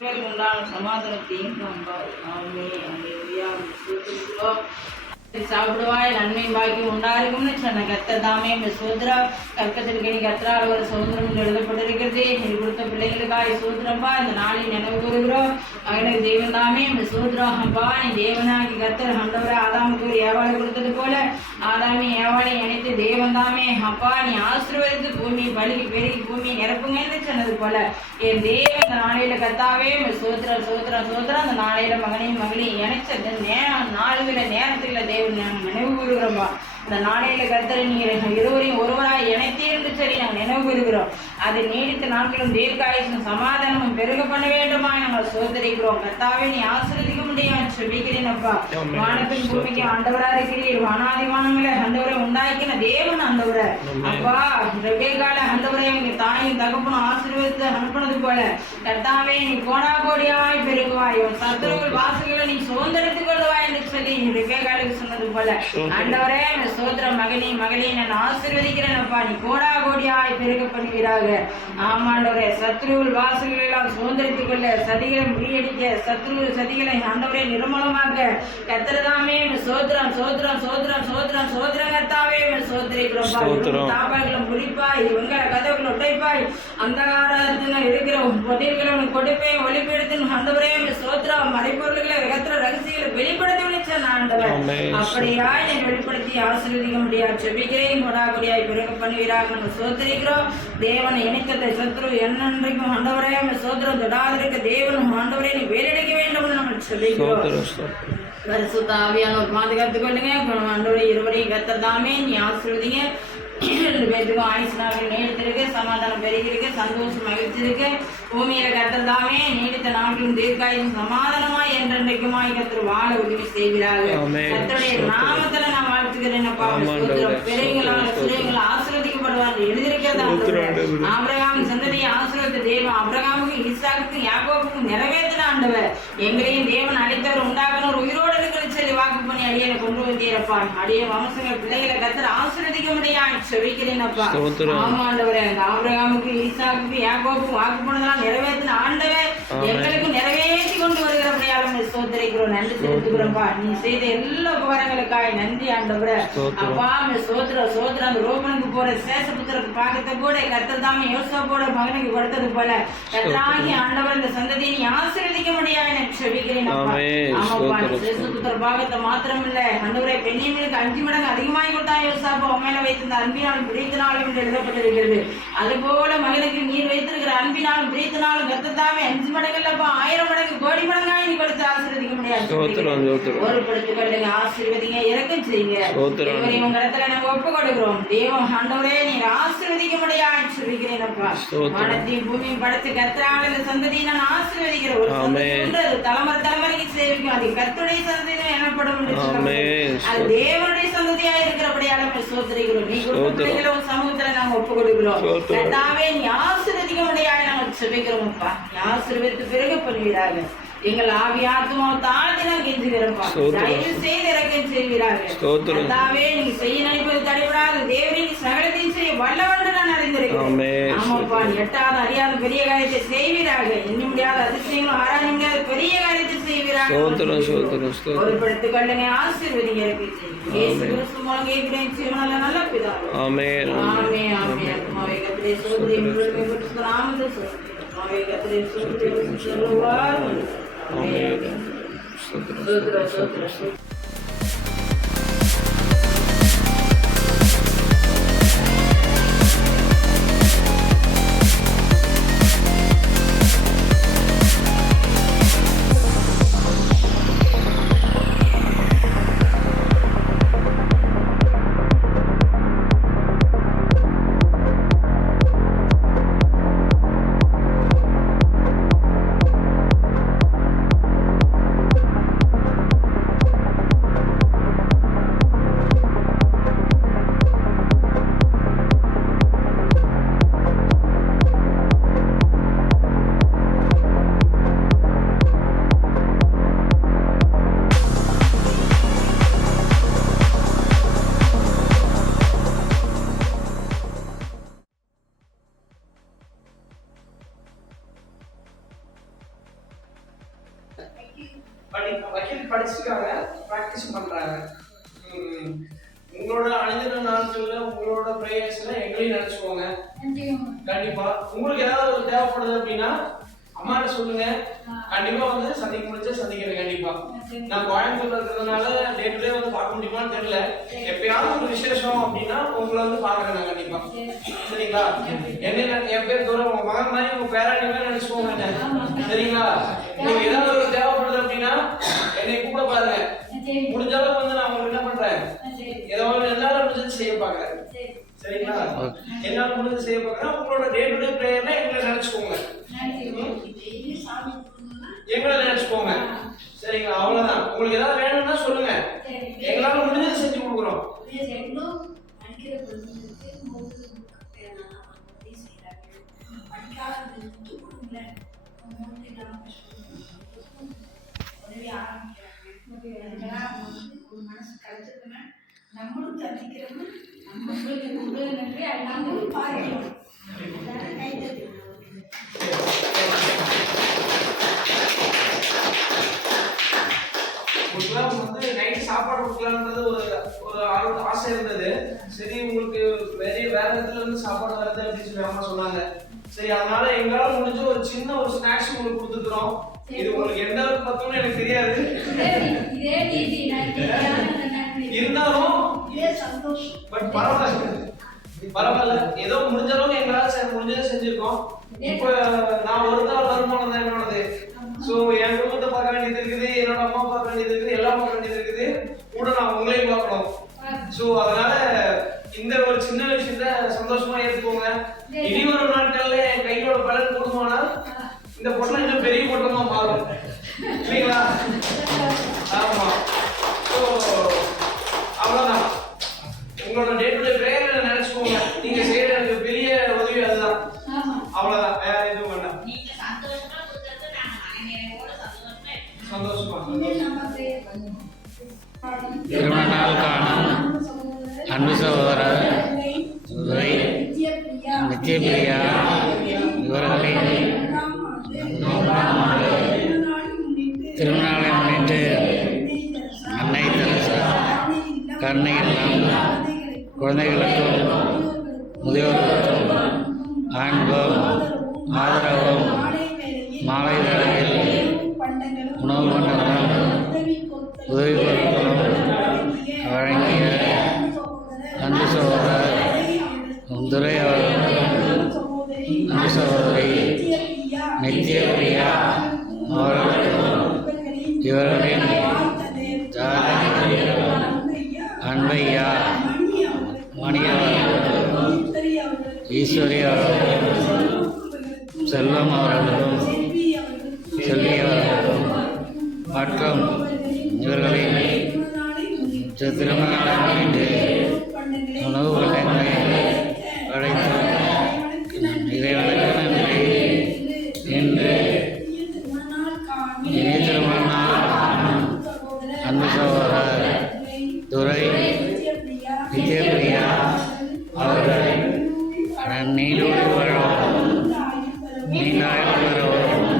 உண்டான சமாதானத்தையும் காண்பார். ஆமே அல்லேலூயா. ஸ்தோத்திரிக்கிறோம். சாப்பிடுவாய் நன்மை பாக்கி உண்டாருக்கும்னு சொன்ன கர்த்தர் தாமே சோதரா கற்கத்திற்கு நீ கர்த்தரால் ஒரு சுதந்திரம் எழுதப்பட்டிருக்கிறது. நீ கொடுத்த பிள்ளைகளுக்காய் சோதரம்பா இந்த நாளில் நினைவு கூறுகிறோம். அவனுக்கு தேவன் தாமே சோதரம் அப்பா நீ தேவனாகி கர்த்தர் ஆண்டவரை ஆதாமுக்கு ஒரு ஏவாளை கொடுத்தது போல ஆதாமி ஏவாளை இணைத்து தேவன் தாமே அப்பா நீ ஆசீர்வதித்து பூமியை பழுகி பெருகி பூமியை நிரப்புங்கன்னு சொன்னது போல என் தேவன் இந்த நாளையில கர்த்தாவே சோதரம் சோதரம் சோதரம் அந்த நாளையில மகனையும் மகளையும் இணைச்சது நாளுகிற நேரத்துக்குள்ள தேவன் நாங்கள் நினைவு கூறுகிறோம்பா. இந்த நாளையில கர்த்தரை நீங்க இருவரையும் ஒருவராய் இணைத்தே என்று சொல்லி நாங்கள் நினைவு கூறுகிறோம். அது நீடித்த நாட்களும் தீர்க்காயுசும் சமாதானமும் பெருக பண்ண வேண்டுமா நாங்கள் சோதரிக்கிறோம். கர்த்தாவே நீ ஆசீர்வதிக்க முடியும் சொல்லிக்கிறேன் அப்பா. வானத்தின் பூமிக்கு ஆண்டவரா இருக்கிறீர். வானாதிவானங்களை ஆண்டவரை உண்டாக்கின தேவன் ஆண்டவரை அப்பா ரெபேக்கால ஆண்டவரை உங்க தாயும் தகப்பனும் ஆசீர்வதித்து அனுப்பினது போல கர்த்தாவே நீ கோடா கோடியாய் பெருகுவாய் சத்துருக்கள் வாசல்களை நீ சுதந்திரத்துக் கொள்ளுவாய் என்று சொல்லி ரெபேக்காலுக்கு சொன்னது போல ஆண்டவரே சோதர மகனே மகளே நான் ஆசீர்வதிக்கிறேன் அப்பா நீ கோடா கோடியாய் பெருக பண்ணுவீராக. ஆமாண்டவரே சத்ருவில் வாசல்கள் எல்லாம் சுதந்திரித்துக் கொள்ள சதிகளை முறியடிக்க சத்ரு சதிகளை ஆண்டவரே நிர்மூலமாக்க கர்த்தர்தாமே சோதரம் சோதரம் சோதரம் சோதரம் சோதரம் கர்த்தாவே சோதரிக்கிறோம். தாபாய்களை முறிப்பாய் வெங்கல கதவுகளை ஒட்டைப்பாய் அந்தகாரத்துல இருக்கிற பொதில்களை உனக்கு கொடுப்பேன் ஒளிப்பெடுத்து ஆண்டவரே சோதரம் மறைப்பொருள்களை கர்த்தர் ரகசியங்களை வெளிப்படுத்தி ஆண்டவர் அப்படியாய் நீ வெளிப்படுத்தி ஆசீர்வதிக்க முடியாது செபிக்கிறேன் கொடாகுடியாய் பிறகு பண்ணுவீராக நம்ம சோதரிக்கிறோம். தேவன் இணைத்ததை சத்ரு என்னன்றைக்கும் ஆண்டவரே சோதரம் தொடாதிருக்க தேவன் ஆண்டவரே நீ வேலடிக்க வேண்டும் நம்ம செபிக்கிறோம். பரிசுத்த ஆவியானவர் பாதுகாத்துக் கொள்ளுங்க. ஆண்டவரே இருவரையும் கர்த்தர் தாமே நீ ஆசீர்வதிங்க. 2 பேருக்கும் ஆயுசு நாட்கள் நீடித்திருக்கு. சமாதானம் பெருகிருக்கு. சந்தோஷம் மகிழ்ச்சி இருக்கு. பூமியில கர்த்தர் தாமே நீடித்த நாட்களும் தீர்க்காயும் சமாதானமாய் என்றென்றைக்குமாய் கர்த்தர் வாழ உதவி செய்கிறார்கள். கர்த்தருடைய நாமத்துல நான் வாழ்த்துக்கிறேன் அப்பா. பெரியவங்களால் சிறியவங்கள் ஆசீர்வதிக்கப்படுவார்கள் எழுதியிருக்கிறது. ஆபிரகாம் சந்ததியை ஆசீர்வதித்த தேவன் ஆபிரகாமுக்கும் ஈசாக்குக்கும் யாக்கோபுக்கும் நிறைவேற்றின ஆண்டவர். எங்களையும் தேவன் அழைத்தவர் உண்டாக்குனவர் உயிரோடு இருக்கிற சொல்லி வாக்கு பண்ணி அடியனை கொண்டு வந்தீரப்பா. அடிய வம்சங்கள் பிள்ளைகளை கர்த்தர் ஆசீர்வதிக்க முடியாது செவிக்கிறேன் அப்பா. ஆமாண்டவரே ஆபிரகாமுக்கு ஈசாக்குக்கு யாக்கோபுக்கும் வாக்கு பண்ணதெல்லாம் நிறைவேற்றின ஆண்டவர் எங்களுக்கு நிறைவேற்றி கொண்டு வருகிறபடியாலும் சோதரிக்கிறோம். நன்றி செலுத்துகிறோம்ப்பா. நீ செய்த எல்லா உபகாரங்களுக்காக நன்றி ஆண்டவரே அப்பா. சோதர சோதர அந்த ரோமனுக்கு போற சேஷபுத்திரக்கு பாக்கத்தை கூட கர்த்தர் தாமே யோசேப்போட மகனுக்கு கொடுத்தது போல கர்த்தராகி ஆண்டவர் இந்த சந்ததியை நீ ஆசீர்வதிக்க முடியாது எனக்கு செவிக்கிறேன் அப்பா. ஆமாப்பா சேஷபுத்திர பாகத்தை மாத்திரமில்ல ஆண்டவரே பெண்ணியனுக்கு 5 மடங்கு அதிகமாகி கொடுத்தா யோசாப்பா உண்மையில வைத்திருந்த அன்பினாலும் பிரித்தினாலும் என்று எழுதப்பட்டிருக்கிறது. அதுபோல மகனுக்கு நீர் வைத்திருக்கிற அன்பினாலும் பிரித்தினாலும் கர்த்தர் தாமே 5 மடங்கு இல்லப்பா 1000 மடங்கு கோடி மடங்காக நீ கொடுத்து ஆசீர்வதிக்க முடியாது. ஒரு படுத்துக் கொள்ளுங்க ஆசீர்வதிங்க இறக்கம் செய்யுங்க. உங்க இடத்துல நாங்க ஒப்பு கொடுக்கிறோம். தேவம் ஆண்டவரே நீர் ஆசீர்வதிக்க முடியாது சொல்லிக்கிறேன் அப்பா. வானத்தையும் பூமியும் படைத்து கர்த்தரான இந்த சந்ததியை நான் ஆசீர்வதிக்கிறேன். ஒரு சந்ததி தலைமுறை தலைமுறைக்கு சேவிக்கும். அது கர்த்தருடைய சந்ததி எனப்படும் அது தேவனுடைய சந்ததியா இருக்கிறபடியால சோதரிக்கிறோம். நீ கொடுத்த சமூகத்துல நாங்க ஒப்பு கொடுக்கிறோம். கர்த்தாவே நீ ஆசீர்வதிக்க முடியாது நாங்க செபிக்கிறோம் அப்பா. நீ ஆசீர்வதித்து பிறகு பண்ணுவீராக. எங்கள் ஆவி ஆத்மா தாழ்த்தி நான் கெஞ்சுகிறோம்ப்பா. தயவு செய்து இறக்கம் செய்வீராக. கர்த்தாவே நீங்க செய்ய நினைப்பது தடைபடாத தேவரே நீ சகலத்தையும் செய்ய வல்லவன்று நான் அறிந்திருக்கிறேன். ஆமாப்பா எட்டாவது அறியாத பெரிய காரியத்தை செய்வீராக. எண்ண முடியாத அதிசயங்களும் ஆராய முடியாத பெரிய காரியத்தை செய்வீராக. ஒருபடுத்திக் கொள்ளுங்க ஆசீர்வதிங்க இறக்கம் செய்யுங்க. இயேசு கிறிஸ்து மூலம் கேட்கிறேன் ஜீவனுள்ள நல்ல பிதாவே. ஆமென் ஆமென் ஆமென். ஆமென் கர்த்தரே சோதரி முழுமை பெற்று நாமத்தை சோதரி. ஆமென் கர்த்தரே சோதரி சொல்லுவார். Amen. வக்கீல் படிச்சிருக்காங்க, ப்ராக்டிஸ் பண்றாங்க. உங்களோட அணிந்தின நாட்கள்ல உங்களோட பிரேயர்ஸ்ல எங்களையும் நினைச்சுக்கோங்க. கண்டிப்பா உங்களுக்கு ஏதாவது ஒரு தேவைப்படுது அப்படின்னா அம்மாட்ட சொல்லுங்க. கண்டிப்பா வந்து சந்திக்க முடிஞ்சா சந்திக்கிறேன். கண்டிப்பா நான் கோயம்புத்தூர்ல இருக்கிறதுனால டே டு டே வந்து பார்க்க முடியுமான்னு தெரியல. எப்பயாவது ஒரு விசேஷம் அப்படின்னா உங்களை வந்து பாக்குறேன் நான் கண்டிப்பா. சரிங்களா? என்ன என் பேர் தூரம் உங்க மகன் மாதிரி உங்க பேராண்டி மாதிரி நினைச்சுக்கோங்க. சரிங்களா? உங்களுக்கு ஏதாவது ஒரு தேவைப்படுது அப்படின்னா என்னை கூப்பிட பாருங்க. முடிஞ்ச அளவுக்கு வந்து நான் உங்களுக்கு என்ன பண்றேன், ஏதாவது என்னால முடிஞ்சது செய்ய பாக்குறேன். சரிங்களா? என்னால முடிஞ்சது செய்ய பாக்குறேன். உங்களோட டே டு டே பிரேயர்ல எங்களை நினைச்சுக்கோங்க. எங்களை நினைச்சுக்கோங்க. சரிங்களா? அவ்வளவுதான். உங்களுக்கு ஏதாவது வேணும்னா சொல்லுங்க, எங்களால முடிஞ்சதை செஞ்சு கொடுக்குறோம். நம்மளும் சந்திக்கிறோம், நம்மளுக்கு நன்றி, நம்மளும் பாருங்க. வந்து நைட் சாப்பாடு கொடுக்கலான்றது ஒரு ஆசை இருந்தது. சரி உங்களுக்கு வேற இடத்துல இருந்து சாப்பாடு வருது அப்படின்னு சொல்லி அம்மா சொன்னாங்க. சரி அதனால எங்களால முடிஞ்ச ஒரு சின்ன ஒரு ஸ்நாக்ஸ் உங்களுக்கு கொடுத்துக்கிறோம். இது உங்களுக்கு எந்த அளவுக்கு பார்த்தோம்னு எனக்கு தெரியாது, இருந்தாலும் பட் பரவாயில்ல, ஏதோ முடிஞ்ச அளவுக்கு எங்களால முடிஞ்சதை செஞ்சிருக்கோம். இப்ப நான் ஒரு நாள் வருமானம் தான் என்னோடது. சோ என் குடும்பத்தை பார்க்க வேண்டியது இருக்குது, என்னோட அம்மா பார்க்க வேண்டியது இருக்குது, எல்லாம் பார்க்க வேண்டியது இருக்குது, கூட நான் உங்களையும் பார்க்கணும். சோ அதனால இந்த ஒரு சின்ன விஷயத்த சந்தோஷமா ஏற்றுக்கோங்க. இனி வரும் நாட்கள்ல என் கையோட பலன் கொடுமானால் இந்த பொட்டலம் இன்னும் பெரிய பொட்டலமா மாறும். இல்லைங்களா? ஆமா. ஸோ அவ்வளோதான். உங்களோட டே டு டே பிரேயரை நினைச்சுக்கோங்க. நீங்க செய்யற எனக்கு பெரிய உதவி அதுதான். அவ்வளவுதான், வேற எதுவும் வேண்டாம். சந்தோஷமா திருமண நாள் காணும் அன்பு சகோதரர் நித்யபிரியா இவர்களின் திருநாளை முன்னிட்டு அன்னை தெரசா கருணை இல்லம் குழந்தைகளுக்கும் முதியோர்களுக்கும் அன்பும் ஆதரவும் மாலை வேளையில் உணவு மண்டலம் உதவி பொருட்களும் வழங்கிய அன்பு சகோதரர் துரை அவர்களுக்கும் அன்பு சகோதரி நித்யபிரியா அவர்களுக்கும் இவர்களின் அன்பையா மணி அவர்களுக்கும் ஈஸ்வரி அவர்களுக்கும் செல்வம் அவர்களுக்கும் செல்வி அவர்களுக்கும் மற்றும் இவர்களின் திருமண நாளை முன்னிட்டு உணவு வகைகளை அழைத்து இறைவனுக்கு நன்றி. இன்று இனி திருமண நாள் அன்பு சகோதரர் துரை நித்யபிரியா அவர்கள் நீடோடு வரவும் நீண்டாயுள் வரவும்